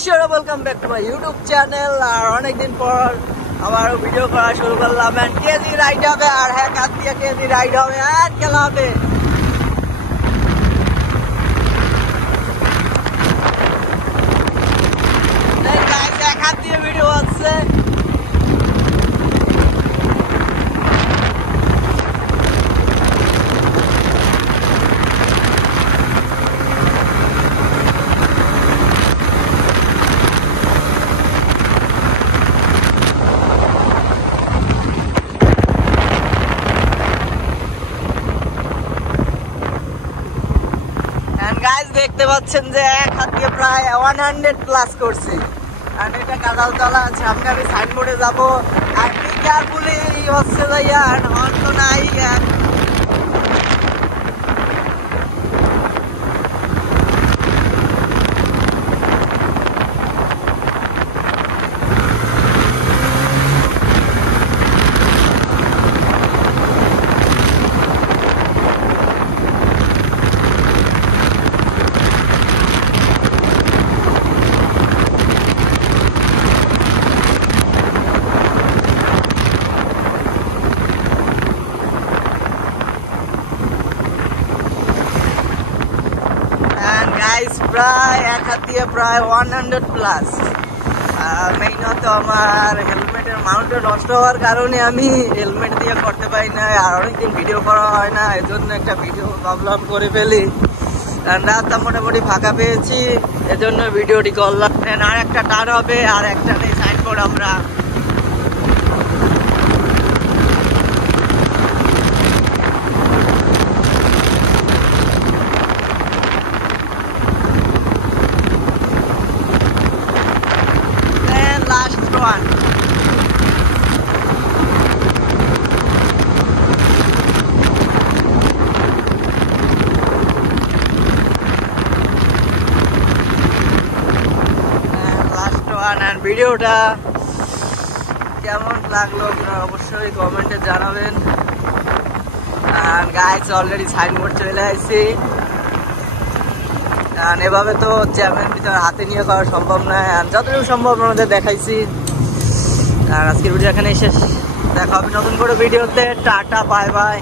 Sure welcome back to my YouTube channel. আর অনেকদিন পর আবার ভিডিও করা শুরু করলাম। এন্ড কেজি রাইড হবে, আর হ্যাঁ কাতিয়া কেজি রাইড হবে, আর খেলা হবে। এক হাত দিয়ে ভিডিও হচ্ছে। দেখতে পাচ্ছেন যে এক হাত দিয়ে প্রায় 100 প্লাস করছে। আর এটা কাঁঠালতলা, সামনে আমি সাইনবোর্ডে যাবো। আর কি কেয়ারফুলি হচ্ছে যাইয়া, আর হর্ন তো নাই। প্রায় এক হাত দিয়ে প্রায় 100 প্লাস। মেইনত আমার হেলমেটের মাউন্টে নষ্ট হওয়ার কারণে আমি হেলমেট দিয়ে করতে পারি না, আর অনেকদিন ভিডিও করা হয় না, এই জন্য একটা ভিডিও ভাবলাম করে ফেলি। রাতটা মোটামুটি ফাঁকা পেয়েছি, এজন্য ভিডিওটি করলাম। আর একটা টান হবে, আর একটা নেই সাইনবোর্ড আমরা। One. And ভিডিওটা কেমন লাগলো আপনারা অবশ্যই কমেন্টে জানাবেন। আর গাইস অলরেডি সাইনবোর্ড চলে আসছি। এভাবে তো জ্যামের ভিতরে হাতে নিয়ে করা সম্ভব নয়, আর যতটুকু সম্ভব আমাদের দেখাইছি। আর আজকের ভিডিও এখানেই শেষ, দেখা হবে নতুন করে ভিডিওতে। Tata, bye bye.